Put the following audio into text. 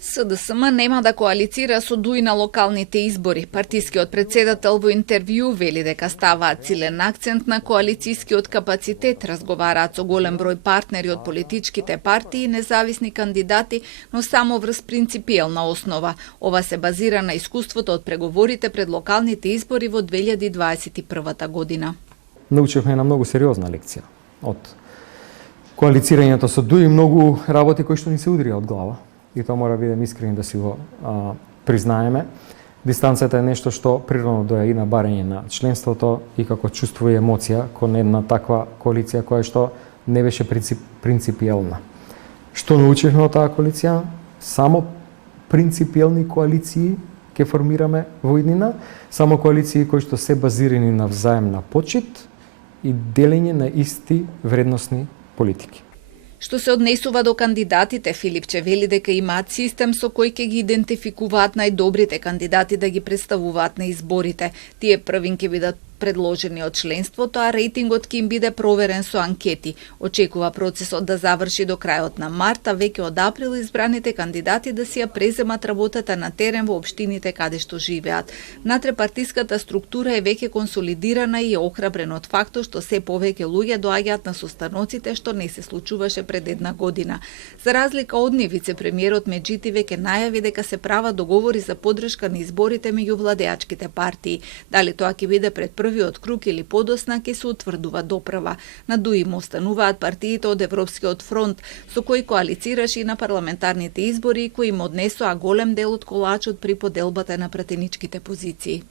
СДСМ нема да коалицира со ДУИ на локалните избори. Партискиот председател во интервју вели дека ставаат силен акцент на коалицискиот капацитет, разговараат со голем број партнери од политичките партии и независни кандидати, но само врз принципиелна основа. Ова се базира на искуството од преговорите пред локалните избори во 2021 година. Научивме една многу сериозна лекција од коалицирањето со ДУИ, многу работи кои што ни се удрија од глава. И тоа мора да бидем искрени да си го признаеме. Дистанцата е нешто што природно доја и на барање на членството и како чувство и емоција кон една таква коалиција која што не беше принципиелна. Што научивме од таа коалиција? Само принципиелни коалиции ќе формираме во иднина, само коалиции кои што се базирани на взаемна почит и делење на исти вредносни политики. Што се однесува до кандидатите, Филипче вели дека имаат систем со кој ќе ги идентификуваат најдобрите кандидати да ги представуваат на изборите. Тие првин ќе бидат предложени од членството, а рейтингот ќе им биде проверен со анкети. Очекува процесот да заврши до крајот на март, а веќе од април избраните кандидати да си ја преземат работата на терен во општините каде што живеат. Внатре-партиската структура е веќе консолидирана и е охрабрен од фактот што се повеќе луѓе доаѓаат на состаноците, што не се случуваше пред една година. За разлика од нив, вице-премиерот Меджити веќе најави дека се прават договори за поддршка на изборите меѓу владеачките партии. Дали тоа ќе биде пред првиот круг или подосна ќе се утврдува доправа. На ДУИ му остануваат партиите од Европскиот фронт, со кои коалицираше и на парламентарните избори, кои им однесоа голем дел од колачот при поделбата на пратеничките позиции.